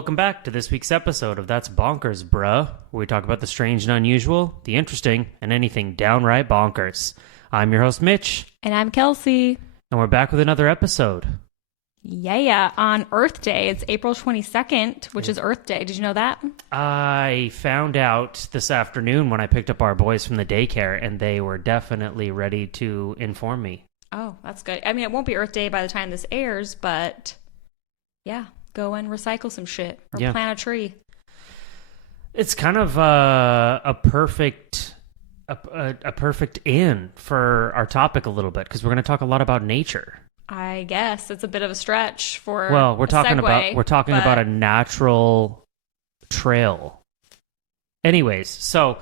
welcome back to this week's episode of That's Bonkers, Bruh, where we talk about the strange and unusual, the interesting, and anything downright bonkers. I'm your host, Mitch. And I'm Kelsey. And we're back with another episode. Yeah, on Earth Day. It's April 22nd, which is Earth Day. Did you know that? I found out this afternoon when I picked up our boys from the daycare, and they were definitely ready to inform me. Oh, that's good. I mean, it won't be Earth Day by the time this airs, but yeah, go and recycle some shit or plant a tree. It's kind of a perfect in for our topic a little bit, because we're going to talk a lot about nature. I guess it's a bit of a stretch for we're talking about a natural trail. Anyways, so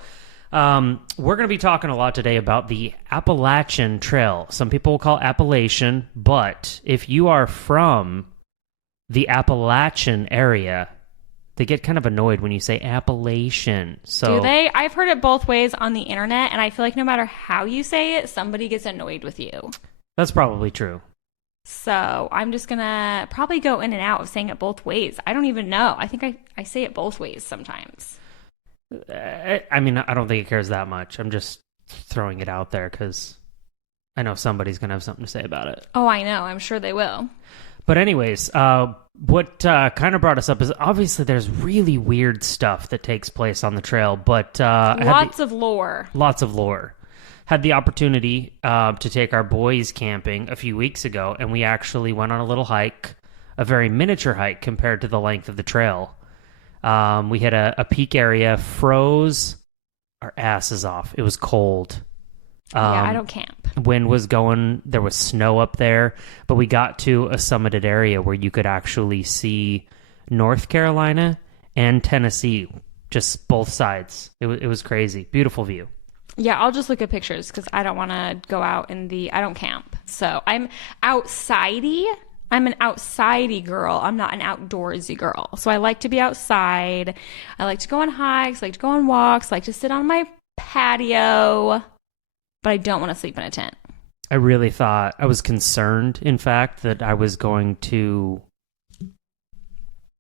we're going to be talking a lot today about the Appalachian Trail. Some people will call Appalachian, but if you are from the Appalachian area, they get kind of annoyed when you say Appalachian. So do they? I've heard it both ways on the internet, and I feel like no matter how you say it, somebody gets annoyed with you. That's probably true. So I'm just going to probably go in and out of saying it both ways. I don't even know. I think I say it both ways sometimes. I mean, I don't think it cares that much. I'm just throwing it out there because I know somebody's going to have something to say about it. Oh, I know. I'm sure they will. But anyways, what kind of brought us up is obviously there's really weird stuff that takes place on the trail, but lots of lore. Lots of lore. Had the opportunity to take our boys camping a few weeks ago, and we actually went on a little hike, a very miniature hike compared to the length of the trail. We hit a peak area, froze our asses off. It was cold. Yeah, I don't camp. Wind was going, there was snow up there, but we got to a summited area where you could actually see North Carolina and Tennessee, just both sides. It was crazy. Beautiful view. Yeah, I'll just look at pictures because I don't want to go out I don't camp. So I'm outsidey. I'm an outsidey girl. I'm not an outdoorsy girl. So I like to be outside. I like to go on hikes, I like to go on walks, I like to sit on my patio, but I don't want to sleep in a tent. I really thought, I was concerned, in fact, that I was going to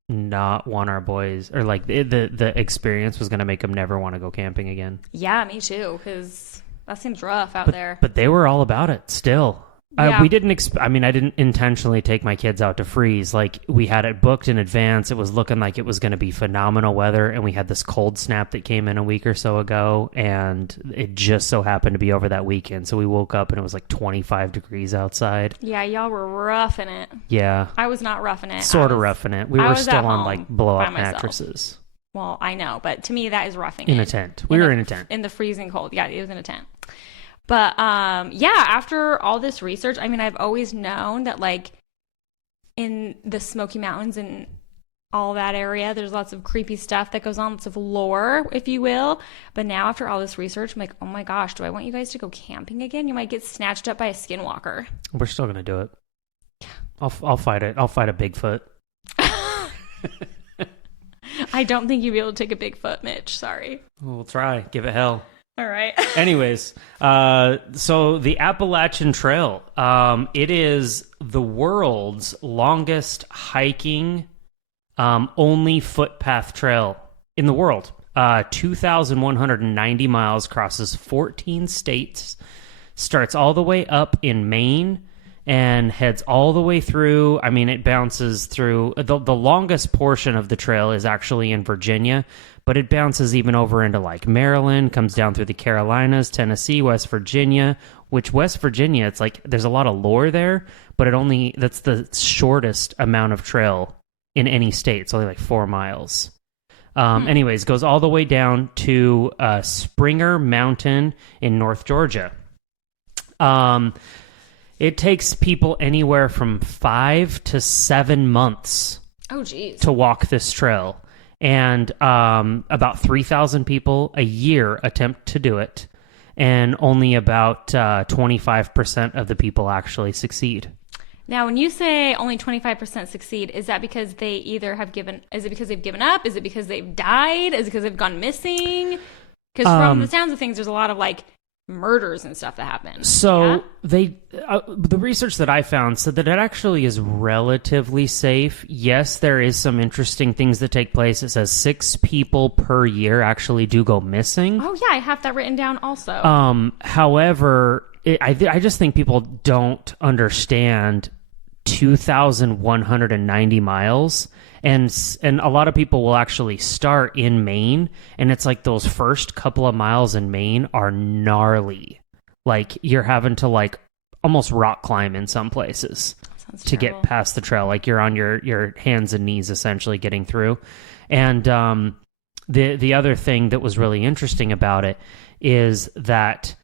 not want our boys, or like the experience was going to make them never want to go camping again. Yeah, me too, because that seems rough out there. But they were all about it still. Yeah. We didn't I didn't intentionally take my kids out to freeze. Like, we had it booked in advance. It was looking like it was going to be phenomenal weather, and we had this cold snap that came in a week or so ago, and it just so happened to be over that weekend. So we woke up and it was like 25 degrees outside. Yeah, y'all were roughing it. Yeah. I was not roughing it. Sort of roughing it. We were still on like blow-up mattresses. Well, I know, but to me that is roughing it. In a tent. We were in a tent. In the freezing cold. Yeah, it was in a tent. But, yeah, after all this research, I mean, I've always known that, like, in the Smoky Mountains and all that area, there's lots of creepy stuff that goes on, lots of lore, if you will. But now, after all this research, I'm like, oh my gosh, do I want you guys to go camping again? You might get snatched up by a skinwalker. We're still going to do it. I'll fight it. I'll fight a Bigfoot. I don't think you'll be able to take a Bigfoot, Mitch. Sorry. We'll try. Give it hell. All right. Anyways, so the Appalachian Trail, it is the world's longest hiking, only footpath trail in the world. 2,190 miles, crosses 14 states, starts all the way up in Maine, and heads all the way through. I mean, it bounces through. The longest portion of the trail is actually in Virginia, but it bounces even over into like Maryland, comes down through the Carolinas, Tennessee, West Virginia, which West Virginia, it's like there's a lot of lore there, but that's the shortest amount of trail in any state. It's only like 4 miles. Anyways, goes all the way down to Springer Mountain in North Georgia. It takes people anywhere from 5 to 7 months to walk this trail. And about 3,000 people a year attempt to do it. And only about 25% of the people actually succeed. Now, when you say only 25% succeed, is that because they either is it because they've given up? Is it because they've died? Is it because they've gone missing? Because from the sounds of things, there's a lot of like murders and stuff that happen. So the research that I found said that it actually is relatively safe. Yes, there is some interesting things that take place. It says 6 people per year actually do go missing. Oh yeah, I have that written down also. However, I just think people don't understand 2,190 miles. And a lot of people will actually start in Maine, and it's like those first couple of miles in Maine are gnarly. Like you're having to like almost rock climb in some places to get past the trail. Like you're on your hands and knees essentially getting through. And the other thing that was really interesting about it is that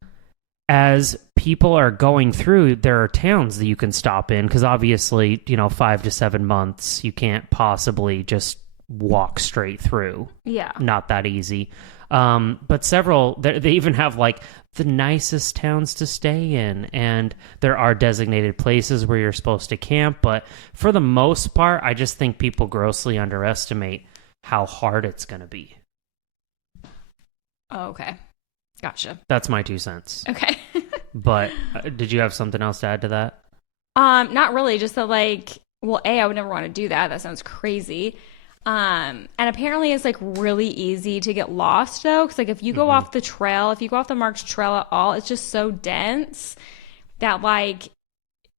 as people are going through, there are towns that you can stop in because obviously, 5 to 7 months, you can't possibly just walk straight through. Yeah. Not that easy. But several, they even have like the nicest towns to stay in, and there are designated places where you're supposed to camp. But for the most part, I just think people grossly underestimate how hard it's going to be. Oh, okay. Gotcha. That's my 2 cents. Okay. But did you have something else to add to that? Not really. Just that, like, well, I would never want to do that. That sounds crazy. And apparently it's like really easy to get lost though. Cause like if you go off the trail, if you go off the marked trail at all, it's just so dense that like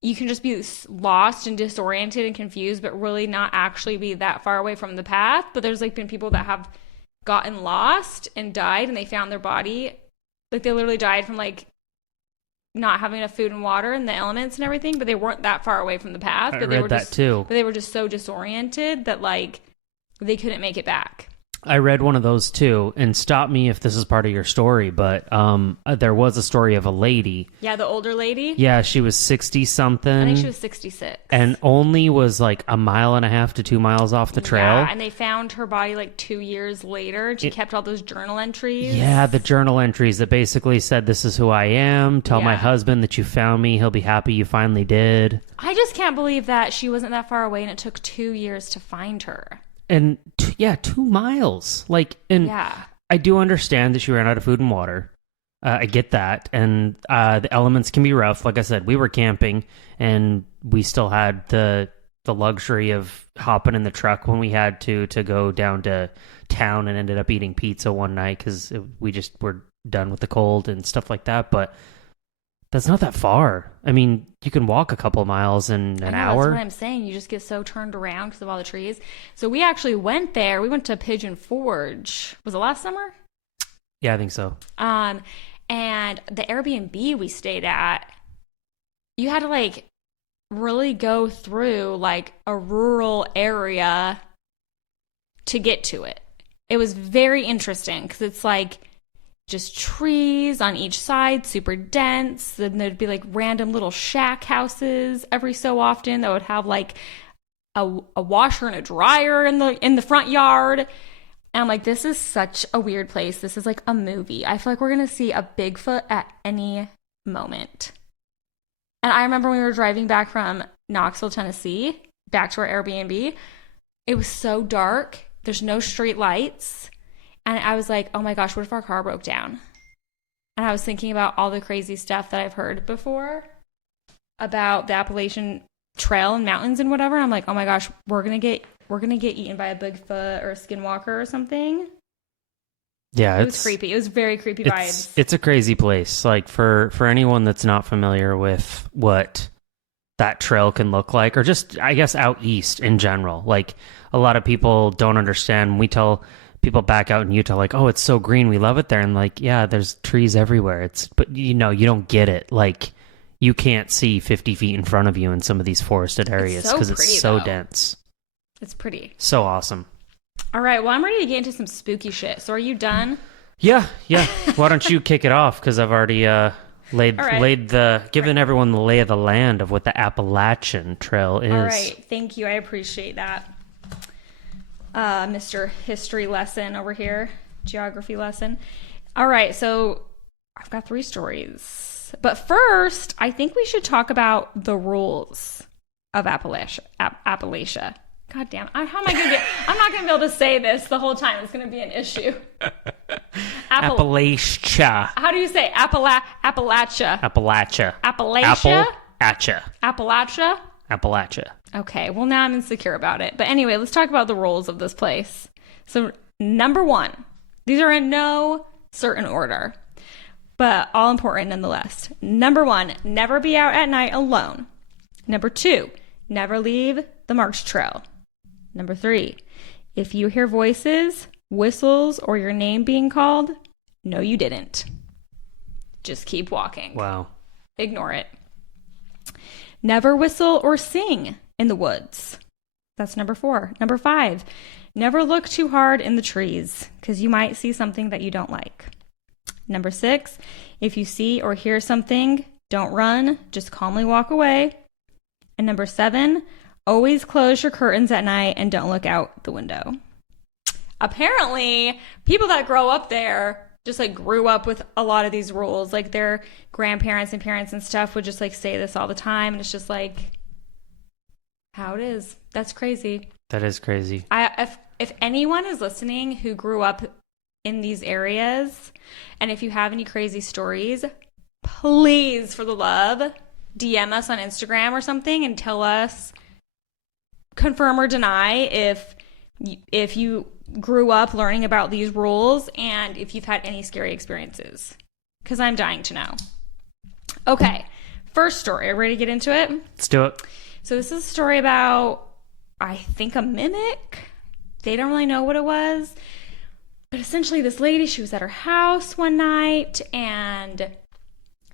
you can just be lost and disoriented and confused, but really not actually be that far away from the path. But there's like been people that have gotten lost and died, and they found their body. Like they literally died from like not having enough food and water and the elements and everything, but they weren't that far away from the path. But they were that too. But they were just so disoriented that like they couldn't make it back. I read one of those too, and stop me if this is part of your story, but there was a story of a lady. Yeah, the older lady? Yeah, she was 60-something. I think she was 66. And only was like 1.5 miles to 2 miles off the trail. Yeah, and they found her body like 2 years later. She kept all those journal entries. Yeah, the journal entries that basically said, "This is who I am. Tell my husband that you found me. He'll be happy you finally did." I just can't believe that she wasn't that far away and it took 2 years to find her. And 2 miles. Like, and I do understand that she ran out of food and water. I get that. And the elements can be rough. Like I said, we were camping and we still had the luxury of hopping in the truck when we had to go down to town, and ended up eating pizza one night because we just were done with the cold and stuff like that. But that's not that far. I mean, you can walk a couple of miles in an hour. That's what I'm saying. You just get so turned around because of all the trees. So we actually went there. We went to Pigeon Forge. Was it last summer? Yeah, I think so. And the Airbnb we stayed at, you had to like really go through like a rural area to get to it. It was very interesting because it's like just trees on each side, super dense. Then there'd be like random little shack houses every so often that would have like a washer and a dryer in the front yard. And I'm like, this is such a weird place. This is like a movie. I feel like we're gonna see a Bigfoot at any moment. And I remember when we were driving back from Knoxville, Tennessee, back to our Airbnb, it was so dark. There's no street lights. And I was like, oh my gosh, what if our car broke down? And I was thinking about all the crazy stuff that I've heard before about the Appalachian Trail and mountains and whatever. And I'm like, oh my gosh, we're gonna get eaten by a Bigfoot or a skinwalker or something. Yeah, it was creepy. It was very creepy vibes. It's a crazy place. Like for anyone that's not familiar with what that trail can look like, or just I guess out east in general. Like a lot of people don't understand. We tell people back out in Utah, like, oh, it's so green, we love it there, and like, yeah, there's trees everywhere. But you don't get it. Like, you can't see 50 feet in front of you in some of these forested areas because it's so dense. It's pretty. So awesome. All right, well, I'm ready to get into some spooky shit. So are you done? Yeah. Why don't you kick it off? Because I've already given everyone the lay of the land of what the Appalachian Trail is. All right, thank you. I appreciate that. Mr. History lesson over here, geography lesson. All right, so I've got 3 stories. But first, I think we should talk about the rules of Appalachia. God damn, I'm not going to be able to say this the whole time. It's going to be an issue. Appalachia. How do you say Appalachia? Appalachia. Appalachia? Appalachia. Appalachia. Okay, well, now I'm insecure about it. But anyway, let's talk about the rules of this place. So, number 1, these are in no certain order, but all important nonetheless. Number 1, never be out at night alone. Number 2, never leave the marked trail. Number 3, if you hear voices, whistles, or your name being called, no, you didn't. Just keep walking. Wow. Ignore it. Never whistle or sing in the woods. That's number 4. Number 5, never look too hard in the trees because you might see something that you don't like. Number 6, if you see or hear something, don't run, just calmly walk away. And number 7, always close your curtains at night and don't look out the window. Apparently, people that grow up there just like grew up with a lot of these rules. Like their grandparents and parents and stuff would just like say this all the time. And it's just like how it is. That's crazy. That is crazy. If anyone is listening who grew up in these areas, and if you have any crazy stories, please, for the love, DM us on Instagram or something and tell us, confirm or deny if you grew up learning about these rules and if you've had any scary experiences, because I'm dying to know. Okay, first story. Are you ready to get into it? Let's do it. So this is a story about, I think, a mimic. They don't really know what it was, but essentially this lady, she was at her house one night and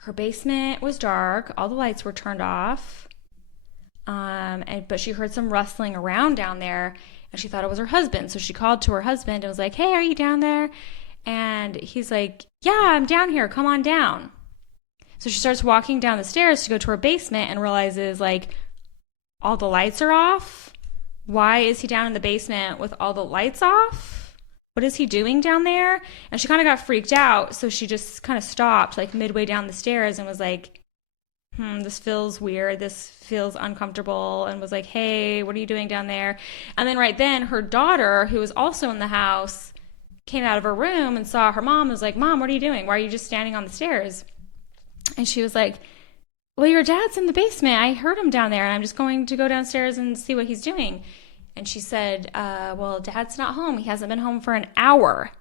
her basement was dark. All the lights were turned off, but she heard some rustling around down there. And she thought it was her husband. So she called to her husband and was like, hey, are you down there? And he's like, yeah, I'm down here. Come on down. So she starts walking down the stairs to go to her basement and realizes, like, all the lights are off. Why is he down in the basement with all the lights off? What is he doing down there? And she kind of got freaked out. So she just kind of stopped, like, midway down the stairs and was like, this feels weird. This feels uncomfortable. And was like, hey, what are you doing down there? And then right then her daughter, who was also in the house, came out of her room and saw her mom and was like, Mom, what are you doing? Why are you just standing on the stairs? And she was like, well, your dad's in the basement. I heard him down there and I'm just going to go downstairs and see what he's doing. And she said, well, Dad's not home. He hasn't been home for an hour.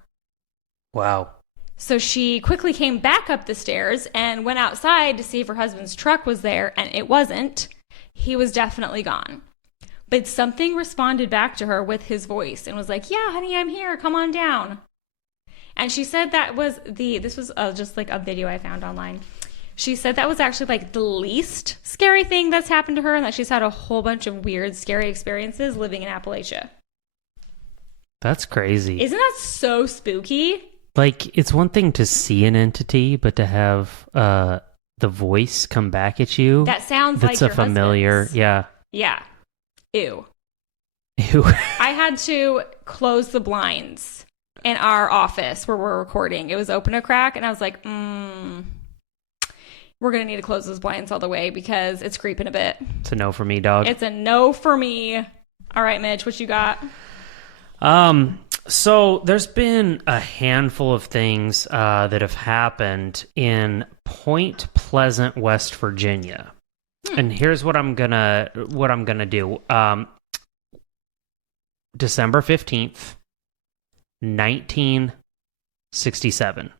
Wow. So she quickly came back up the stairs and went outside to see if her husband's truck was there, and it wasn't. He was definitely gone. But something responded back to her with his voice and was like, yeah, honey, I'm here. Come on down. And she said that was this was just like a video I found online. She said that was actually like the least scary thing that's happened to her, and that she's had a whole bunch of weird, scary experiences living in Appalachia. That's crazy. Isn't that so spooky? Like, it's one thing to see an entity, but to have the voice come back at you. That sounds that's like a familiar, husband's. yeah. Yeah. Ew. Ew. I had to close the blinds in our office where we're recording. It was open a crack, and I was like, we're going to need to close those blinds all the way because it's creeping a bit. It's a no for me, dog. It's a no for me. All right, Mitch, what you got? So there's been a handful of things that have happened in Point Pleasant, West Virginia. And here's what I'm gonna do. December 15th, 1967.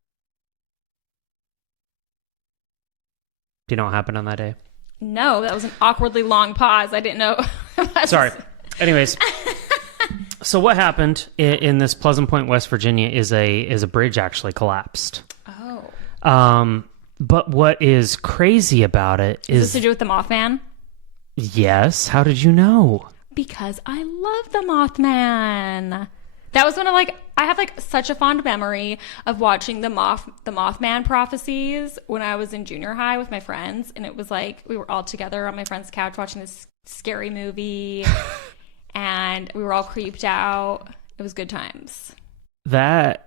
Do you know what happened on that day? No, that was an awkwardly long pause. I didn't know. Sorry. Anyways, so what happened in this Pleasant Point, West Virginia, is a bridge actually collapsed. Oh. But what is crazy about it is this to do with the Mothman? Yes. How did you know? Because I love the Mothman. That was one of I have such a fond memory of watching the Mothman prophecies when I was in junior high with my friends, and it was we were all together on my friend's couch watching this scary movie, and we were all creeped out. It was good times. That's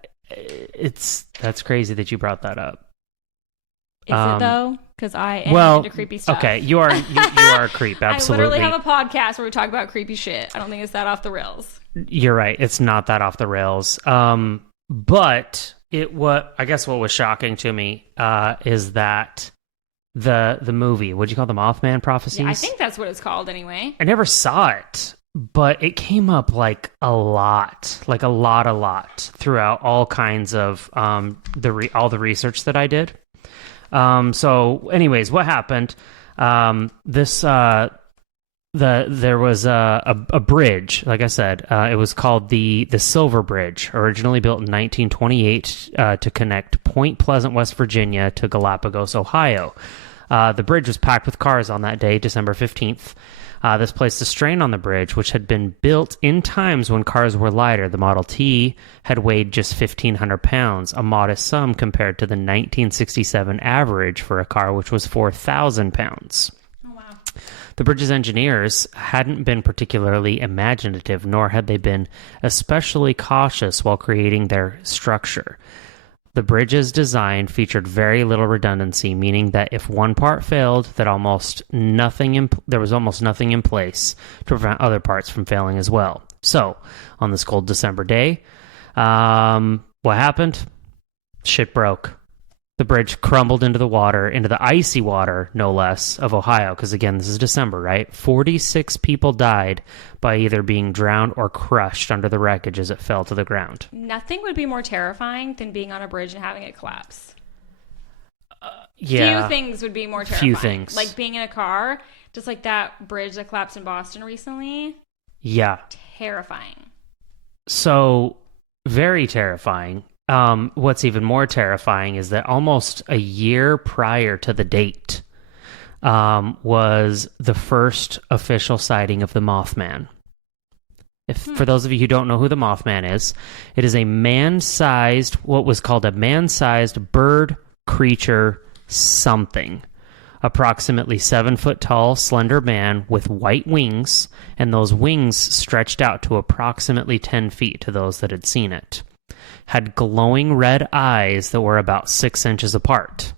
crazy that you brought that up. Is it though? Because I am into creepy stuff. Okay, you are a creep. Absolutely. I literally have a podcast where we talk about creepy shit. I don't think it's that off the rails. You're right. It's not that off the rails. But I guess what was shocking to me is that the movie, what'd you call the Mothman Prophecies? Yeah, I think that's what it's called anyway. I never saw it, but it came up like a lot throughout all kinds of all the research that I did. So anyways, what happened? There was a bridge, like I said, it was called the Silver Bridge, originally built in 1928 to connect Point Pleasant, West Virginia to Galapagos, Ohio. The bridge was packed with cars on that day, December 15th. This placed a strain on the bridge, which had been built in times when cars were lighter. The Model T had weighed just 1,500 pounds, a modest sum compared to the 1967 average for a car, which was 4,000 pounds. Oh, wow. The bridge's engineers hadn't been particularly imaginative, nor had they been especially cautious while creating their structure. The bridge's design featured very little redundancy, meaning that if one part failed, there was almost nothing in place to prevent other parts from failing as well. So, on this cold December day, what happened? Shit broke. The bridge crumbled into the icy water, no less, of Ohio, because again, this is December, right? 46 people died by either being drowned or crushed under the wreckage as it fell to the ground. Nothing would be more terrifying than being on a bridge and having it collapse. Yeah. Few things would be more terrifying. Few things. Like being in a car, just like that bridge that collapsed in Boston recently. Yeah. Terrifying. So, very terrifying. What's even more terrifying is that almost a year prior to the date was the first official sighting of the Mothman. For those of you who don't know who the Mothman is, it is what was called a man-sized bird creature something. Approximately 7 foot tall, slender man with white wings, and those wings stretched out to approximately 10 feet to those that had seen it. Had glowing red eyes that were about 6 inches apart.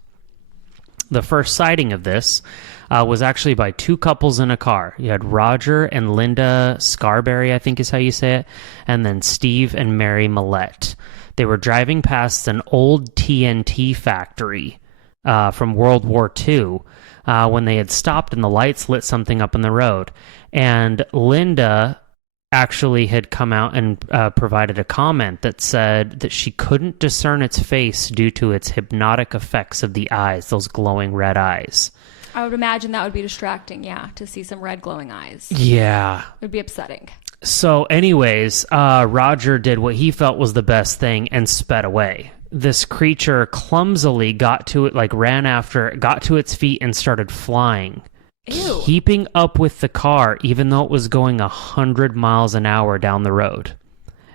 The first sighting of this was actually by two couples in a car. You had Roger and Linda Scarberry, I think is how you say it, and then Steve and Mary Millette. They were driving past an old TNT factory from World War II when they had stopped and the lights lit something up in the road. And Linda actually had come out and provided a comment that said that she couldn't discern its face due to its hypnotic effects of the eyes, those glowing red eyes. I would imagine that would be distracting, yeah, to see some red glowing eyes. Yeah. It would be upsetting. So anyways, Roger did what he felt was the best thing and sped away. This creature clumsily got to its feet and started flying. Ew. Keeping up with the car, even though it was going 100 miles an hour down the road.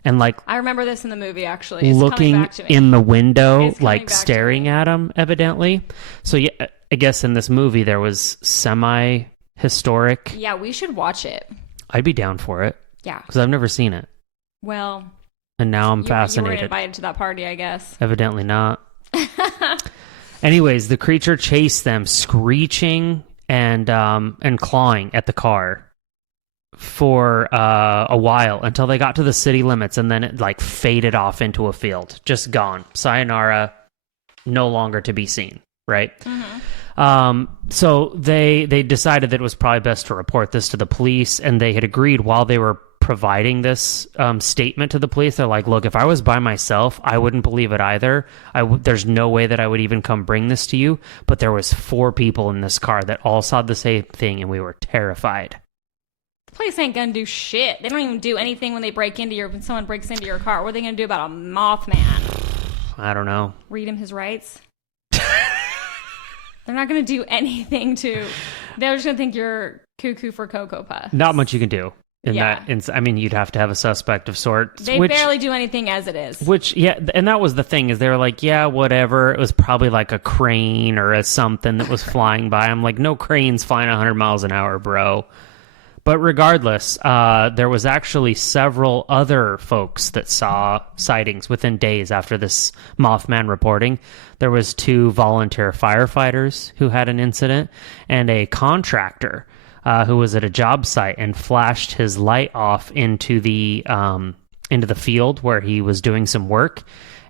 And I remember this in the movie, actually. It's looking in the window, staring at him, evidently. So yeah, I guess in this movie there was semi-historic. Yeah, we should watch it. I'd be down for it. Yeah. Because I've never seen it. Well. And now I'm fascinated. You weren't invited to that party, I guess. Evidently not. Anyways, the creature chased them, screeching and clawing at the car for a while until they got to the city limits, and then it faded off into a field, just gone. Sayonara, no longer to be seen. Right. Mm-hmm. So they decided that it was probably best to report this to the police, and they had agreed while they were providing this statement to the police. They're like, look, if I was by myself, I wouldn't believe it either. There's no way that I would even come bring this to you. But there was 4 people in this car that all saw the same thing, and we were terrified. The police ain't gonna do shit. They don't even do anything when someone breaks into your car. What are they gonna do about a Mothman? I don't know. Read him his rights. They're not gonna do anything they're just gonna think you're cuckoo for Cocoa Puffs. Not much you can do. You'd have to have a suspect of sorts. They barely do anything as it is. And that was the thing, is they were like, yeah, whatever. It was probably like a crane or something that was flying by. I'm like, no crane's flying 100 miles an hour, bro. But regardless, there was actually several other folks that saw sightings within days after this Mothman reporting. There was 2 volunteer firefighters who had an incident, and a contractor who was at a job site and flashed his light off into the field where he was doing some work,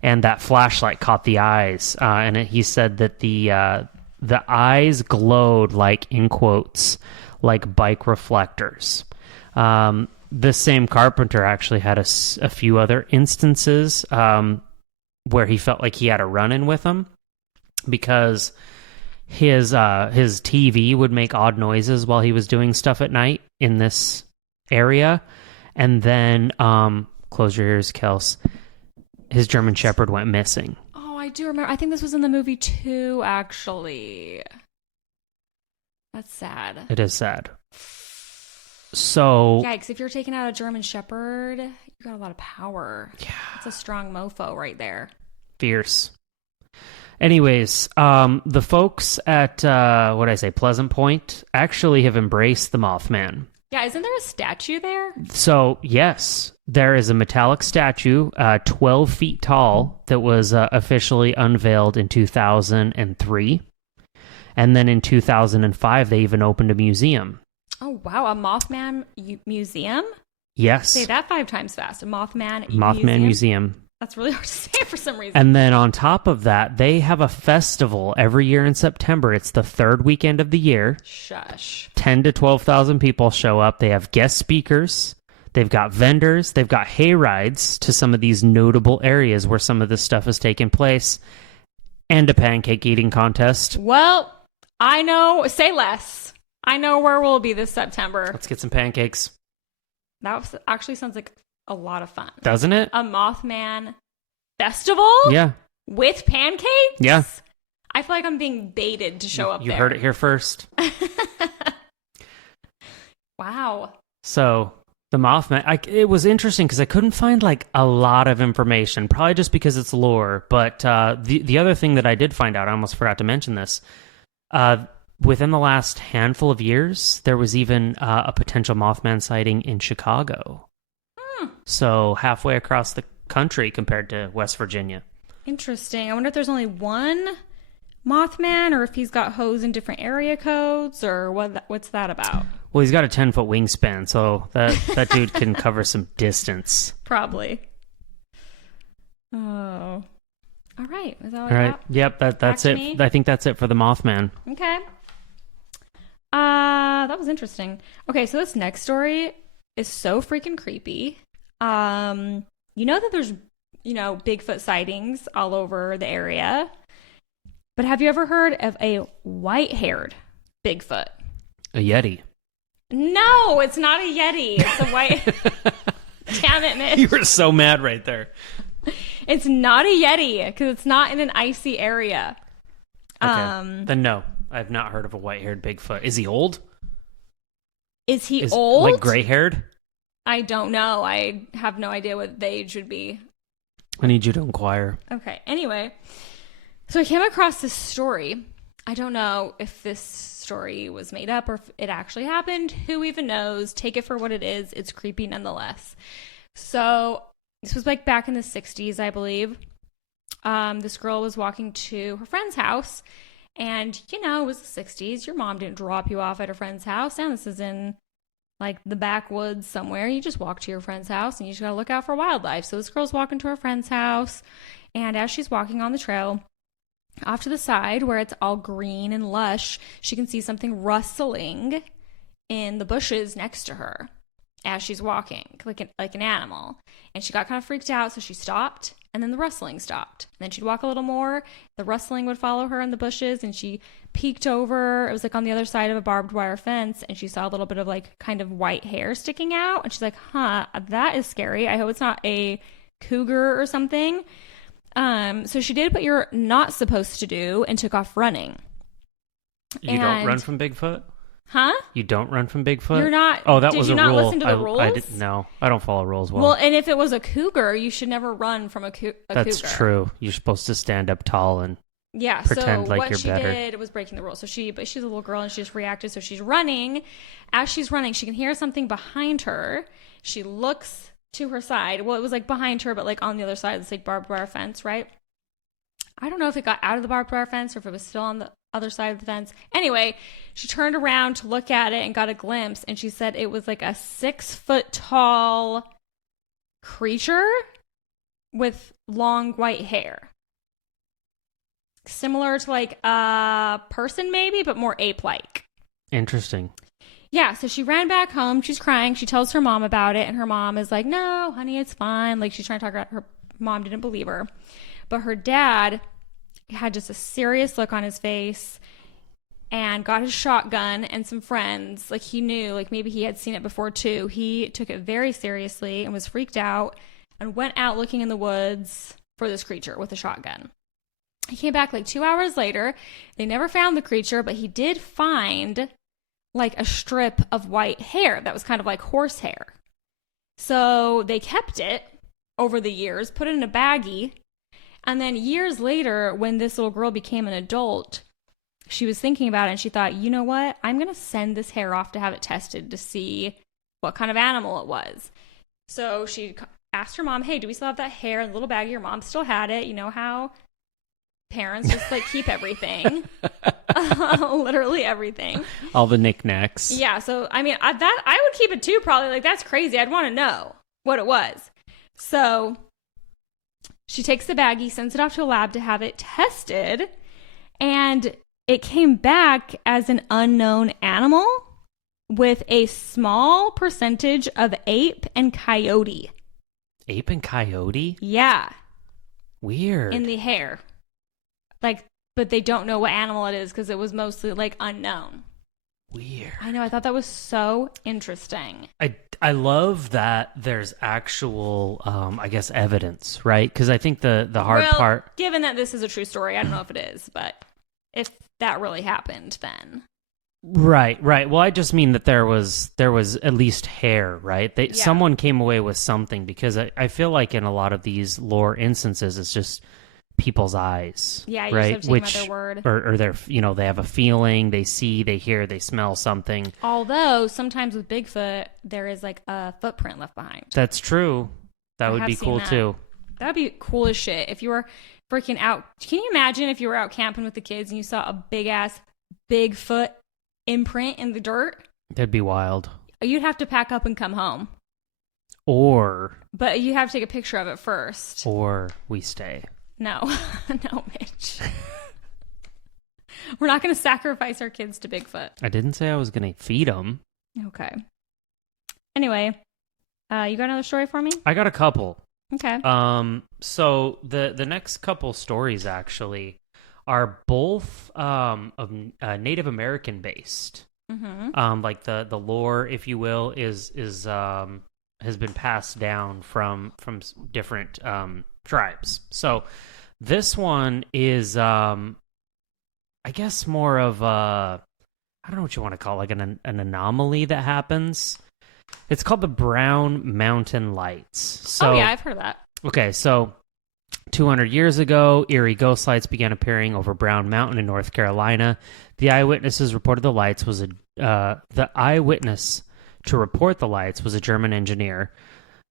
and that flashlight caught the eyes. And he said that the eyes glowed like, in quotes, like bike reflectors. This same carpenter actually had a few other instances where he felt like he had a run-in with them because his TV would make odd noises while he was doing stuff at night in this area. And then, close your ears, Kels, his German Shepherd went missing. Oh, I do remember. I think this was in the movie too, actually. That's sad. It is sad. So... Yikes, if you're taking out a German Shepherd, you got a lot of power. Yeah. It's a strong mofo right there. Fierce. Anyways, the folks at, Pleasant Point actually have embraced the Mothman. Yeah, isn't there a statue there? So, yes, there is a metallic statue, 12 feet tall, that was officially unveiled in 2003. And then in 2005, they even opened a museum. Oh, wow. A Mothman museum? Yes. Say that 5 times fast. A Mothman Museum. That's really hard to say for some reason. And then on top of that, they have a festival every year in September. It's the third weekend of the year. Shush. 10 to 12,000 people show up. They have guest speakers. They've got vendors. They've got hay rides to some of these notable areas where some of this stuff has taken place. And a pancake eating contest. Well, I know. Say less. I know where we'll be this September. Let's get some pancakes. That actually sounds like a lot of fun. Doesn't it? A Mothman festival? Yeah. With pancakes? Yeah. I feel like I'm being baited to show up there. You heard it here first. Wow. So, the Mothman, it was interesting because I couldn't find like a lot of information, probably just because it's lore. But the other thing that I did find out, I almost forgot to mention this, within the last handful of years, there was even a potential Mothman sighting in Chicago. So halfway across the country compared to West Virginia. Interesting. I wonder if there's only one Mothman or if he's got hoes in different area codes or what's that about? Well, he's got a 10-foot wingspan, so that dude can cover some distance. Probably. Oh. All right. Is that all right. got? Yep, that's it. Me? I think that's it for the Mothman. Okay. That was interesting. Okay, so this next story is so freaking creepy. You know that there's, Bigfoot sightings all over the area. But have you ever heard of a white-haired Bigfoot? A Yeti. No, it's not a Yeti. It's a white... Damn it, Mitch. You were so mad right there. It's not a Yeti because it's not in an icy area. Okay. Then no, I've not heard of a white-haired Bigfoot. Is he old? Is he old? Like gray-haired? I don't know. I have no idea what the age would be. I need you to inquire. Okay. Anyway, so I came across this story. I don't know if this story was made up or if it actually happened. Who even knows? Take it for what it is. It's creepy nonetheless. So this was like back in the 60s, I believe. This girl was walking to her friend's house. And, it was the 60s. Your mom didn't drop you off at a friend's house. And this is in like the backwoods somewhere. You just walk to your friend's house and you just gotta look out for wildlife. So this girl's walking to her friend's house, and as she's walking on the trail, off to the side where it's all green and lush, she can see something rustling in the bushes next to her as she's walking, like an animal. And she got kind of freaked out, so she stopped, and then the rustling stopped. And then she'd walk a little more, the rustling would follow her in the bushes, and she peeked over. It was like on the other side of a barbed wire fence, and she saw a little bit of like kind of white hair sticking out, and she's like, that is scary. I hope it's not a cougar or something. So she did what you're not supposed to do and took off running. You don't run from Bigfoot? Huh? You don't run from Bigfoot? You're not. Oh, that was a rule. Did you not listen to the rules? I didn't know. I don't follow rules well. Well, and if it was a cougar, you should never run from a cougar. That's true. You're supposed to stand up tall and pretend like you're better. What she did was breaking the rules. So but she's a little girl and she just reacted. So she's running. As she's running, she can hear something behind her. She looks to her side. Well, it was like behind her, but like on the other side of this like barbed wire fence, right? I don't know if it got out of the barbed wire fence or if it was still on the other side of the fence. Anyway, she turned around to look at it and got a glimpse, and she said it was like a 6-foot tall creature. with long white hair. Similar to like a person maybe, but more ape-like. Interesting. Yeah, so she ran back home. She's crying. She tells her mom about it, and her mom is like, no, honey, it's fine. Like, she's trying to talk about her mom didn't believe her. But her dad had just a serious look on his face and got his shotgun and some friends. Like, he knew, like, maybe he had seen it before, too. He took it very seriously and was freaked out and went out looking in the woods for this creature with a shotgun. He came back like 2 hours later. They never found the creature, but he did find like a strip of white hair that was kind of like horse hair. So they kept it over the years, put it in a baggie. And then years later, when this little girl became an adult, she was thinking about it and she thought, you know what? I'm going to send this hair off to have it tested to see what kind of animal it was. So she asked her mom, hey, do we still have that hair in the little baggie? Your mom still had it. You know how parents just like keep everything. Literally everything. All the knickknacks. Yeah, so I mean, I would keep it too, probably. Like, that's crazy. I'd want to know what it was. So she takes the baggie, sends it off to a lab to have it tested, and it came back as an unknown animal with a small percentage of ape and coyote. Ape and coyote? Yeah. Weird. In the hair. Like, but they don't know what animal it is because it was mostly like unknown. Weird. I know. I thought that was so interesting. I love that there's actual, I guess, evidence, right? Because I think the hard part... Given that this is a true story, I don't know if it is, but if that really happened, then... Right. Well, I just mean that there was at least hair, right? Someone came away with something, because I feel like in a lot of these lore instances, it's just people's eyes. Yeah, you right? just have to take them at their word. Or they're, they have a feeling, they see, they hear, they smell something. Although sometimes with Bigfoot, there is like a footprint left behind. That's true. That would be cool too. That would be cool as shit. If you were freaking out, can you imagine if you were out camping with the kids and you saw a big ass Bigfoot imprint in the dirt? That'd be wild. You'd have to pack up and come home. But you have to take a picture of it first. Or we stay. No, Mitch. We're not going to sacrifice our kids to Bigfoot. I didn't say I was going to feed them. Okay. Anyway, you got another story for me? I got a couple. Okay. So the next couple stories actually are both Native American based. Mm-hmm. Like the lore, if you will, is has been passed down from different tribes. So this one is I guess more of a, I don't know what you want to call it, like an anomaly that happens. It's called the Brown Mountain Lights. So, oh yeah, I've heard of that. Okay, so 200 years ago, eerie ghost lights began appearing over Brown Mountain in North Carolina. The eyewitnesses reported the lights was the eyewitness to report the lights was a German engineer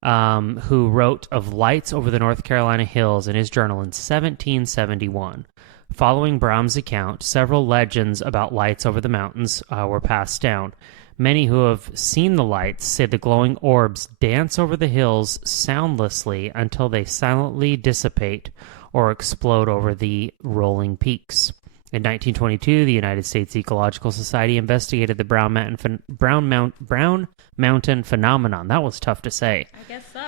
who wrote of lights over the North Carolina hills in his journal in 1771. Following Brown's account, several legends about lights over the mountains were passed down. Many who have seen the lights say the glowing orbs dance over the hills soundlessly until they silently dissipate or explode over the rolling peaks. In 1922, the United States Ecological Society investigated the Brown Mountain phenomenon. That was tough to say. I guess so.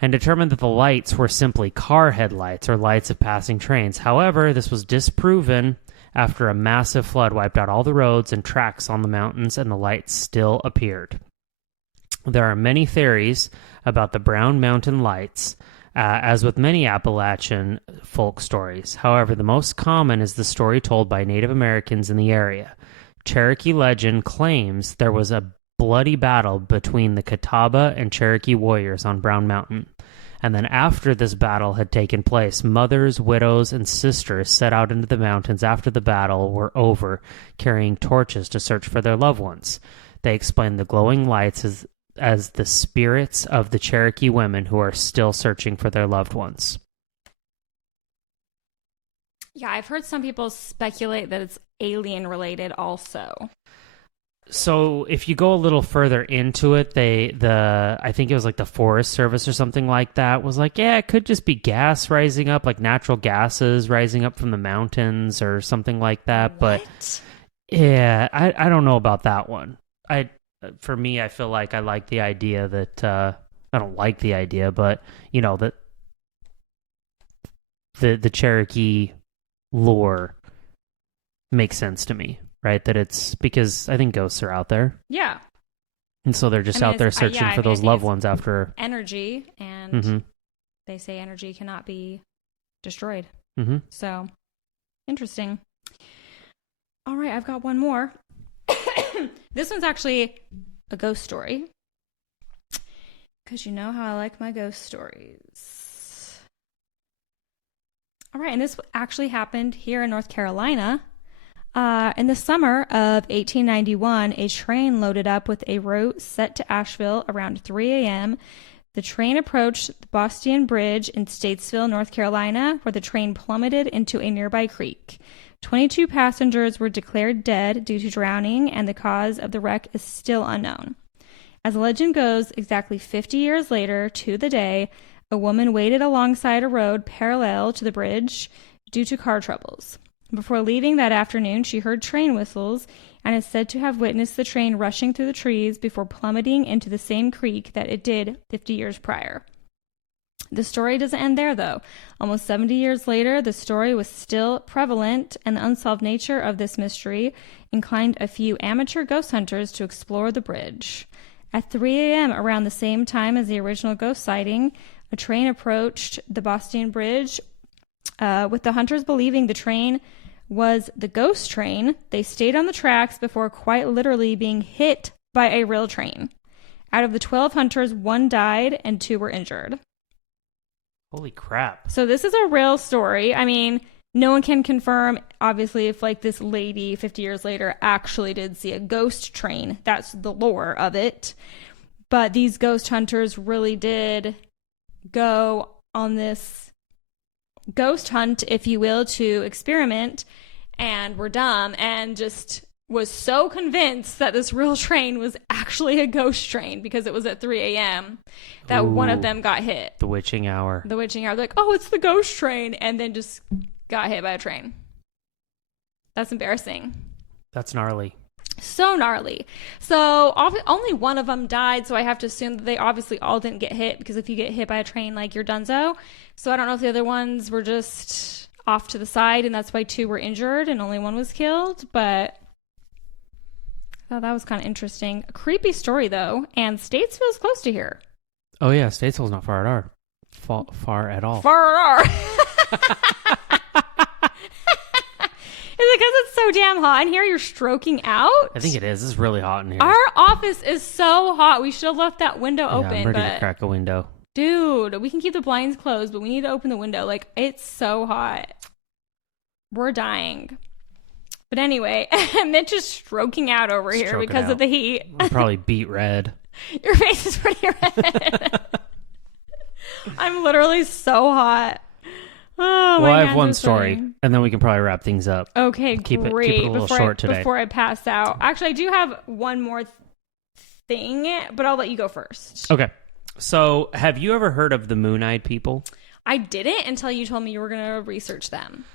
And determined that the lights were simply car headlights or lights of passing trains. However, this was disproven after a massive flood wiped out all the roads and tracks on the mountains, and the lights still appeared. There are many theories about the Brown Mountain Lights, as with many Appalachian folk stories. However, the most common is the story told by Native Americans in the area. Cherokee legend claims there was a bloody battle between the Catawba and Cherokee warriors on Brown Mountain. And then after this battle had taken place, mothers, widows, and sisters set out into the mountains after the battle were over, carrying torches to search for their loved ones. They explained the glowing lights as the spirits of the Cherokee women who are still searching for their loved ones. Yeah, I've heard some people speculate that it's alien related also. So if you go a little further into it, I think it was like the Forest Service or something like that was like, yeah, it could just be gas rising up, like natural gases rising up from the mountains or something like that. What? But yeah, I don't know about that one. For me, I feel like I like the idea that I don't like the idea, but you know that the Cherokee lore makes sense to me, right? That it's because I think ghosts are out there. Yeah. And so they're just out there searching for those loved ones after energy, and they say energy cannot be destroyed. Mm-hmm. So, interesting. All right, I've got one more. This one's actually a ghost story. Because you know how I like my ghost stories. All right, and this actually happened here in North Carolina. In the summer of 1891, a train loaded up with a route set to Asheville around 3 a.m. The train approached the Boston Bridge in Statesville, North Carolina, where the train plummeted into a nearby creek. 22 passengers were declared dead due to drowning, and the cause of the wreck is still unknown. As the legend goes, exactly 50 years later to the day, a woman waited alongside a road parallel to the bridge due to car troubles. Before leaving that afternoon, she heard train whistles and is said to have witnessed the train rushing through the trees before plummeting into the same creek that it did 50 years prior. The story doesn't end there, though. Almost 70 years later, the story was still prevalent, and the unsolved nature of this mystery inclined a few amateur ghost hunters to explore the bridge. At 3 a.m., around the same time as the original ghost sighting, a train approached the Boston Bridge. With the hunters believing the train was the ghost train, they stayed on the tracks before quite literally being hit by a real train. Out of the 12 hunters, 1 died and 2 were injured. Holy crap. So this is a real story. I mean, no one can confirm, obviously, if like this lady 50 years later actually did see a ghost train. That's the lore of it. But these ghost hunters really did go on this ghost hunt, if you will, to experiment, and were dumb and just was so convinced that this real train was actually a ghost train because it was at 3 a.m. that one of them got hit. The witching hour. The witching hour. Like, oh, it's the ghost train. And then just got hit by a train. That's embarrassing. That's gnarly. So gnarly. So only one of them died, so I have to assume that they obviously all didn't get hit, because if you get hit by a train, like, you're donezo. So I don't know if the other ones were just off to the side and that's why 2 were injured and only 1 was killed, but I thought that was kind of interesting. A creepy story, though, and Statesville's close to here. Oh, yeah, Statesville's not far at all. Far at all. Far at all. Is it because it's so damn hot in here you're stroking out? I think it is. It's really hot in here. Our office is so hot. We should have left that window open. I'm ready to crack a window. Dude, we can keep the blinds closed, but we need to open the window. Like, it's so hot. We're dying. But anyway, Mitch is stroking out over here because of the heat. I'm probably beet red. Your face is pretty red. I'm literally so hot. Oh, well, I have one story, and then we can probably wrap things up. Okay, keep great. It a little short today. Before I pass out. Actually, I do have one more thing, but I'll let you go first. Okay. So, have you ever heard of the Moon-Eyed people? I didn't until you told me you were going to research them.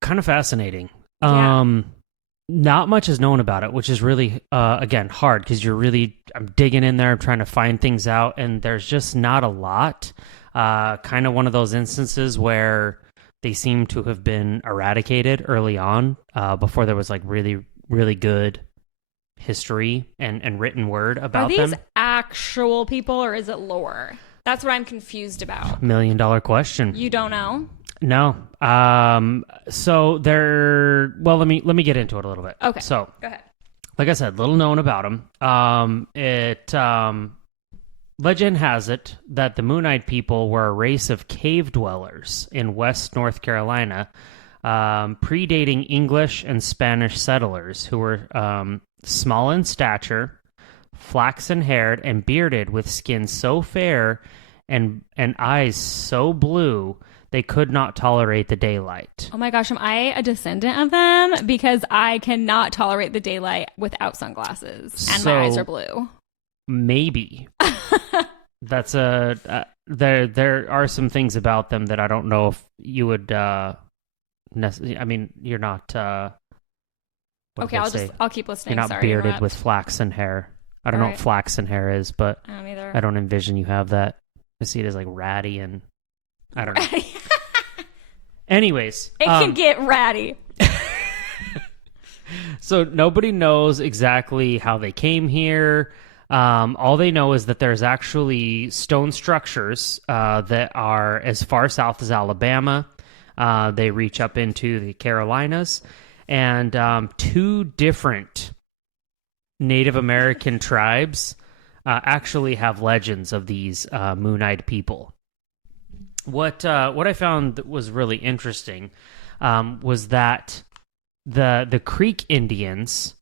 Kind of fascinating. Yeah. Not much is known about it, which is really, again, hard, because I'm digging in there, I'm trying to find things out, and there's just not a lot. Kind of one of those instances where they seem to have been eradicated early on, before there was like really, really good history and written word about them. Are these actual people, or is it lore? That's what I'm confused about. $1 million question. You don't know? No. So they're, well, let me get into it a little bit. Okay. So go ahead. Like I said, little known about them. Legend has it that the Moon-Eyed people were a race of cave dwellers in West North Carolina, predating English and Spanish settlers, who were small in stature, flaxen-haired, and bearded, with skin so fair and eyes so blue They could not tolerate the daylight. Oh my gosh, am I a descendant of them? Because I cannot tolerate the daylight without sunglasses, and my eyes are blue. Maybe. That's there are some things about them that I don't know if you would I mean, you're not okay, I'll keep listening. You're not bearded with flaxen hair. I don't know what flaxen hair is, but I don't envision you have that. I see it as like ratty and I don't know. Anyways, it can get ratty. So nobody knows exactly how they came here. All they know is that there's actually stone structures that are as far south as Alabama. They reach up into the Carolinas, and 2 different Native American tribes actually have legends of these moon-eyed people. What I found that was really interesting was that the Creek Indians.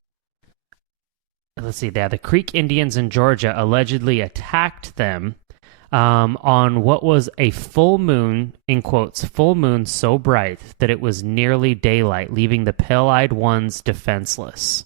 Let's see, the Creek Indians in Georgia allegedly attacked them on what was a full moon, in quotes, full moon so bright that it was nearly daylight, leaving the pale-eyed ones defenseless.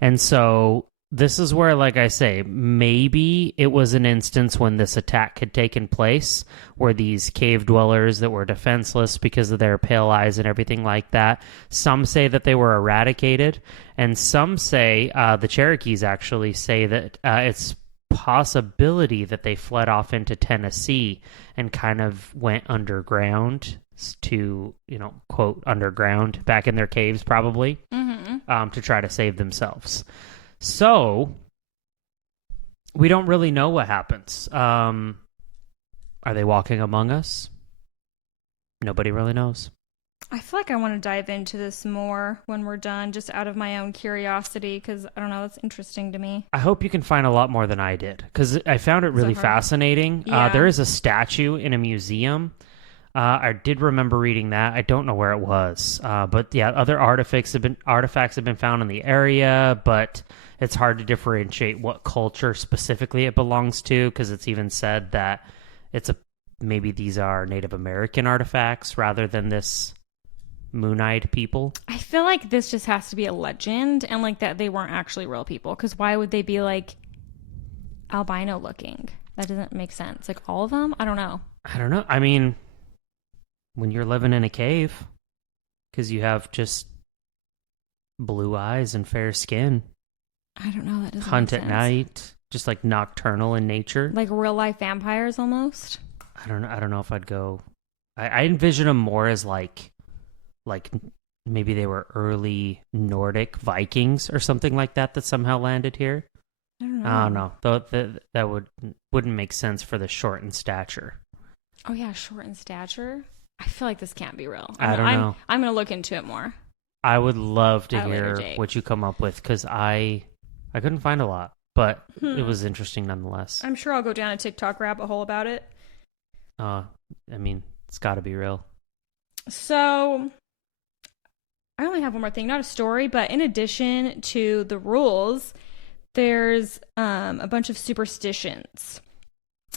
And so this is where, like I say, maybe it was an instance when this attack had taken place, where these cave dwellers that were defenseless because of their pale eyes and everything like that. Some say that they were eradicated, and some say, the Cherokees actually say that it's possibility that they fled off into Tennessee and kind of went underground to, quote, underground, back in their caves probably, to try to save themselves. So, we don't really know what happens. Are they walking among us? Nobody really knows. I feel like I want to dive into this more when we're done, just out of my own curiosity, because, I don't know, it's interesting to me. I hope you can find a lot more than I did, because I found it really fascinating. Yeah. There is a statue in a museum. I did remember reading that. I don't know where it was. But yeah, other artifacts have been found in the area, but it's hard to differentiate what culture specifically it belongs to, because it's even said that maybe these are Native American artifacts rather than this moon-eyed people. I feel like this just has to be a legend, and like that they weren't actually real people, because why would they be like albino looking? That doesn't make sense. Like all of them? I don't know. I mean, when you're living in a cave, because you have just blue eyes and fair skin. I don't know. That doesn't hunt make at sense. night, just like nocturnal in nature. Like real life vampires almost. I don't know if I'd go. I envision them more as like maybe they were early Nordic Vikings or something like that somehow landed here. I don't know. I don't know. That wouldn't make sense for the short in stature. Oh yeah, short in stature. I feel like this can't be real. I don't know. I'm gonna look into it more. I would love to At a later hear date. what you come up with, because I couldn't find a lot, but it was interesting nonetheless. I'm sure I'll go down a TikTok rabbit hole about it. I mean, it's got to be real. So, I only have one more thing, not a story, but in addition to the rules, there's a bunch of superstitions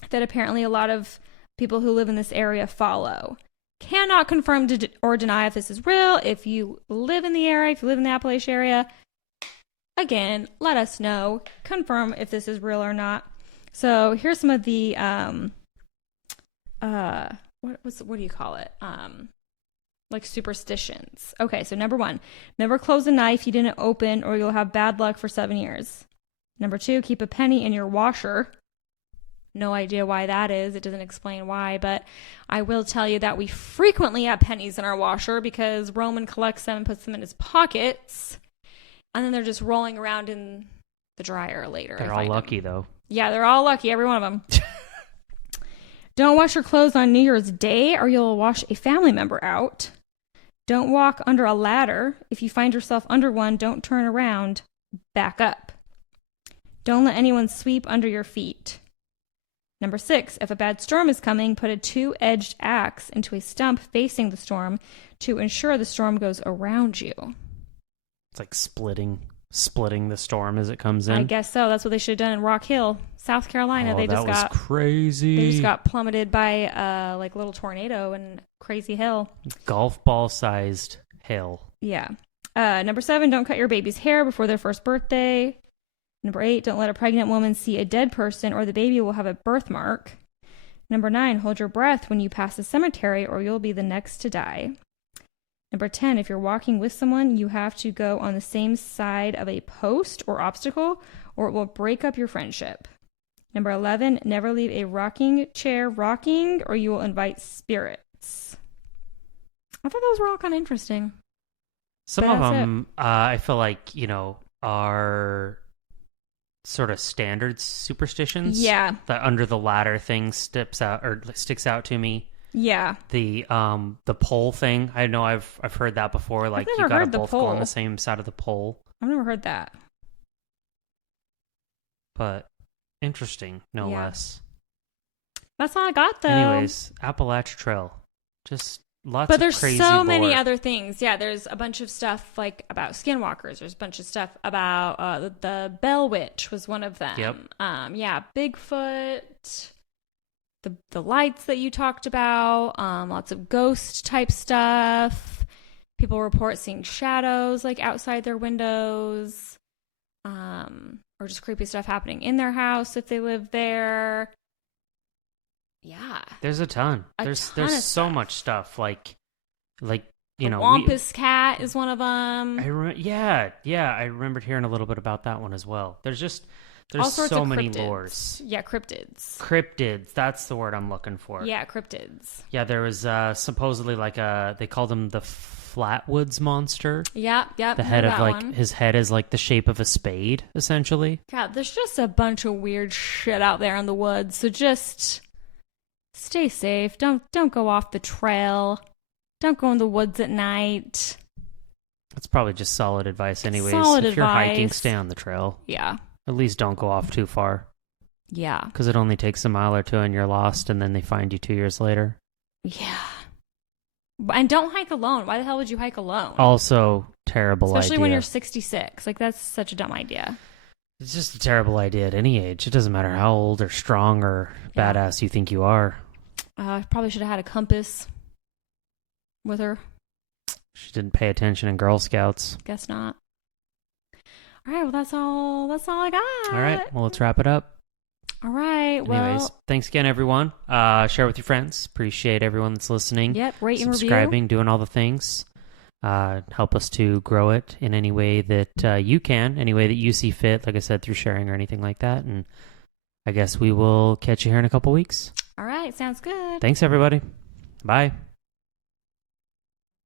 that apparently a lot of people who live in this area follow. Cannot confirm or deny if this is real. If you live in the area, if you live in the Appalachian area, again, let us know. Confirm if this is real or not. So here's some of the what do you call it? Like superstitions. Okay, so number 1, never close a knife you didn't open, or you'll have bad luck for 7 years. Number 2, keep a penny in your washer. No idea why that is. It doesn't explain why, but I will tell you that we frequently have pennies in our washer because Roman collects them and puts them in his pockets, and then they're just rolling around in the dryer later. They're all lucky, though. Yeah, they're all lucky, every one of them. Don't wash your clothes on New Year's Day, or you'll wash a family member out. Don't walk under a ladder. If you find yourself under one, don't turn around. Back up. Don't let anyone sweep under your feet. Number 6, if a bad storm is coming, put a 2-edged axe into a stump facing the storm to ensure the storm goes around you. It's like splitting splitting the storm as it comes in. I guess so. That's what they should have done in Rock Hill, South Carolina. That was crazy. They just got plummeted by like a little tornado and crazy hail. Golf ball sized hail. Yeah. Number 7, don't cut your baby's hair before their first birthday. Number 8, don't let a pregnant woman see a dead person or the baby will have a birthmark. Number 9, hold your breath when you pass a cemetery or you'll be the next to die. Number 10, if you're walking with someone, you have to go on the same side of a post or obstacle or it will break up your friendship. Number 11, never leave a rocking chair rocking or you will invite spirits. I thought those were all kind of interesting. Some of them, I feel like, are sort of standard superstitions. Yeah. The under the ladder thing sticks out to me. Yeah. The pole thing. I know I've heard that before. Like you gotta both go on the same side of the pole. I've never heard that. But interesting, no less. That's all I got though. Anyways, Appalachian Trail. Just lots but of there's crazy so lore. many other things. Yeah, there's a bunch of stuff like about skinwalkers. There's a bunch of stuff about the Bell Witch was one of them. Yep. Yeah, Bigfoot. The lights that you talked about. Lots of ghost type stuff. People report seeing shadows like outside their windows. Or just creepy stuff happening in their house if they live there. Yeah. There's a ton. There's so much stuff. Like Wampus cat is one of them. I remembered hearing a little bit about that one as well. There's all sorts so of many cryptids. lores. Yeah, cryptids. Cryptids, that's the word I'm looking for. Yeah, cryptids. Yeah, there was supposedly they called him the Flatwoods Monster. Yeah. The head of his head is like the shape of a spade, essentially. God, there's just a bunch of weird shit out there in the woods. So just stay safe. Don't go off the trail. Don't go in the woods at night. That's probably just solid advice anyways. If you're hiking, stay on the trail. Yeah. At least don't go off too far. Yeah. Because it only takes a mile or two and you're lost and then they find you 2 years later. Yeah. And don't hike alone. Why the hell would you hike alone? Also, terrible idea. Especially when you're 66. Like, that's such a dumb idea. It's just a terrible idea at any age. It doesn't matter how old or strong or badass you think you are. Probably should have had a compass with her. She didn't pay attention in Girl Scouts. Guess not. All right, well, that's all I got. All right, well, let's wrap it up. All right, well. Anyways, thanks again, everyone. Share with your friends. Appreciate everyone that's listening. Yep, rate and review. Subscribing, doing all the things. Help us to grow it in any way that you can, any way that you see fit, like I said, through sharing or anything like that. And I guess we will catch you here in a couple weeks. All right, sounds good. Thanks, everybody. Bye.